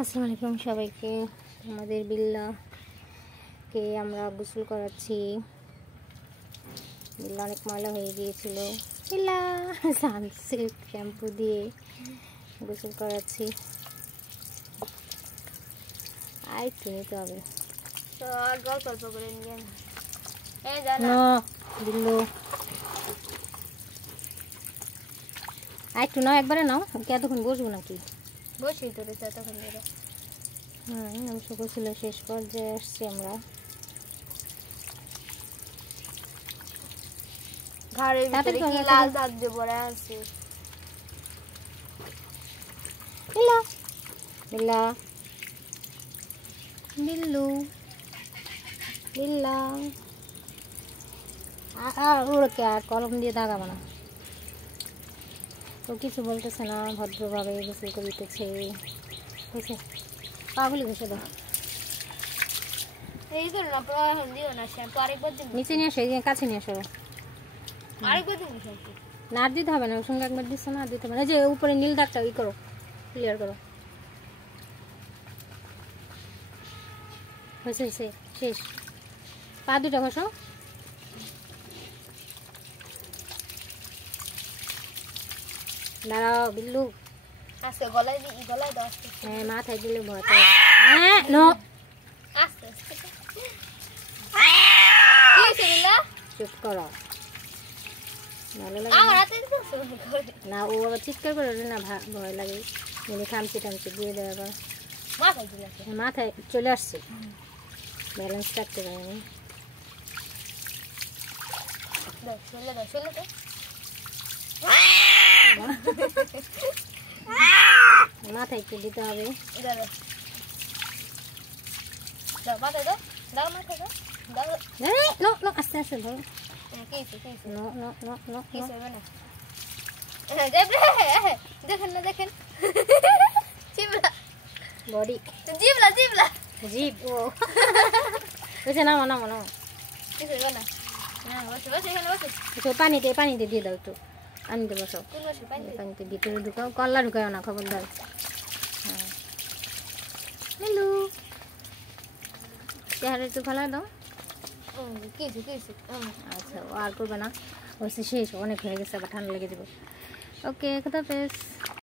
আসসালামু আলাইকুম সবাইকে। আমাদের বিল্লাকে আমরা গোসল করাচ্ছি। বিল্লা অনেক ময়লা হয়ে গিয়েছিল। বিল্লা সানসিল্ক শ্যাম্পু দিয়ে গোসল করাচ্ছি। আর একটু নিতে হবে। বিল্লু আর একটু নাও, একবারে নাও। এতক্ষণ বসবো নাকি? বসি তো রে তখন ধরে। অবশ্য গোসল শেষ পর্যায়ে আসছি আমরা। ঘরের ভিতরে কি লাল দাগ দিয়ে পড়ে আছে। বিল্লা বিল্লা বিল্লু বিল্লা ওরকে আর কলম দিয়ে দাগাবো না। তো কিছু বলতেছে না, ভদ্রভাবে গোসল করিতেছে। বুঝছে পাগুলি ঘষে দাও। এই তো না প্রয়োজন দিও না, শ্যাম্পু আরেকবার দিন। নিচে নিয়ে আসো, এই কাছে নিয়ে আসো। আরেকবার দিন শ্যাম্পু। না আর দিতে হবে না, ওর সঙ্গে একবার দিচ্ছ না, আর দিতে হবে না। যে উপরে নীল দাগটা ই করো, ক্লিয়ার করো। হয়েছে হয়েছে, শেষ। পা দুটা ঘষো। দাঁড়াও বিল্লু। আস্তে গলায় দাও আস্তে। হ্যাঁ মাথায় দিলে ভয় পায়। হ্যাঁ নো আস্তে আস্তে। কি হইছে বিল্লা? চুপ করো। ভালো লাগে আমার হাতে দিছো না? ও আবার চিৎকার করে না, ভয় লাগে। মানে খামচি টামচি দিয়ে দেওয়া আবার মাথায় দিলাছে। মাথায় চলে আসছে, ব্যালেন্স রাখতে পারিনি। দাও চলে দাও চলে দাও। মাথায় একটু দিতে হবে। দাও দাও দাও মাথায় দাও। দাও মাথায় দাও। দাও। নো নো আস্তে আস্তে ধরো। কি হইছে নো নো নো নো কি হইছে না? দেখেন না দেখেন। জিবলা বডি জিবলা জিপ ও বুঝছে না, মনে মনে কি হইছে না? না বসে এখানে বসে। একটু পানিতে দিয়ে দাও, একটু পানিতে বসো। কোন বসে পানিতে ভিতরে ঢুকাও, কল্লা ঢুকাও না, খবরদার। হ্যাঁ হ্যালো, চেহারা একটু খোলা দাও। কি হইছে? আচ্ছা, ও আর করবে না, ওই শেষ, অনেক হয়ে গেছে, আবার ঠান্ডা লেগে যাবে। ওকে, খোদা হাফেজ।